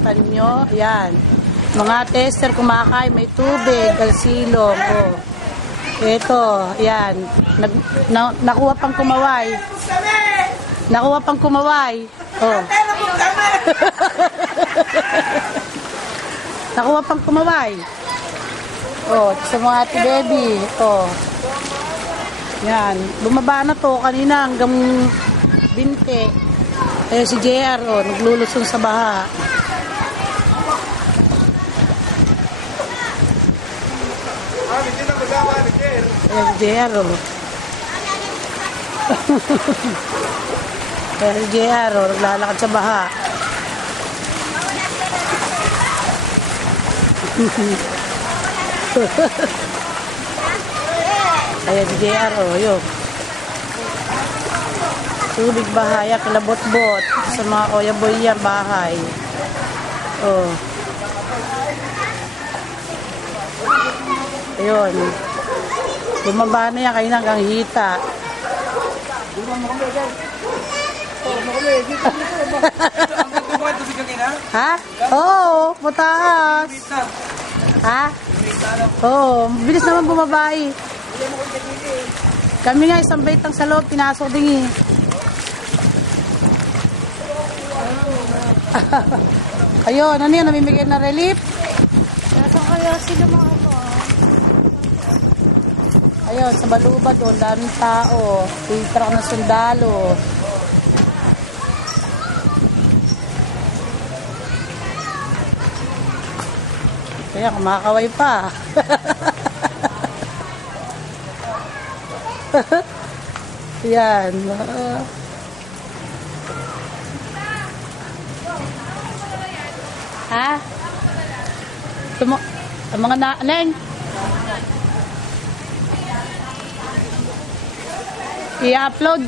Kita nyo, yan. Mga tester kumakain, may tubig, kalsilong. Oh. Ito, yan. Nakuha pang kumaway. Nakuha pang kumaway. Oh. Nakuha pang kumaway. Oh, sa mga ate baby. Oh. Yan. Bumaba na to kanina hanggang binte. Eh si JR, oh, naglulusong sa baha. Eh si JR, oh. Eh si JR, oh, naglalakad sa baha. Ayan si JR, oh, yun. Tubig bahaya, kilabot-bot. Sa mga kuya boy yan, bahay. Oh. Ayun. Bumaba na yan, kayo hanggang hita. Ha? Oo, mataas. Ha? Oo, bilis naman bumaba eh. Kami nga isang baitang sa loob, pinasok din eh. Ayun, ano yan, namimigay na relief? Nasaan kaya sila mga ano? Ayun, sa Balubad, oh, daming tao. May truck na sundalo. Kaya kumakaway pa. Yan. Ha? Mga neng? I-upload.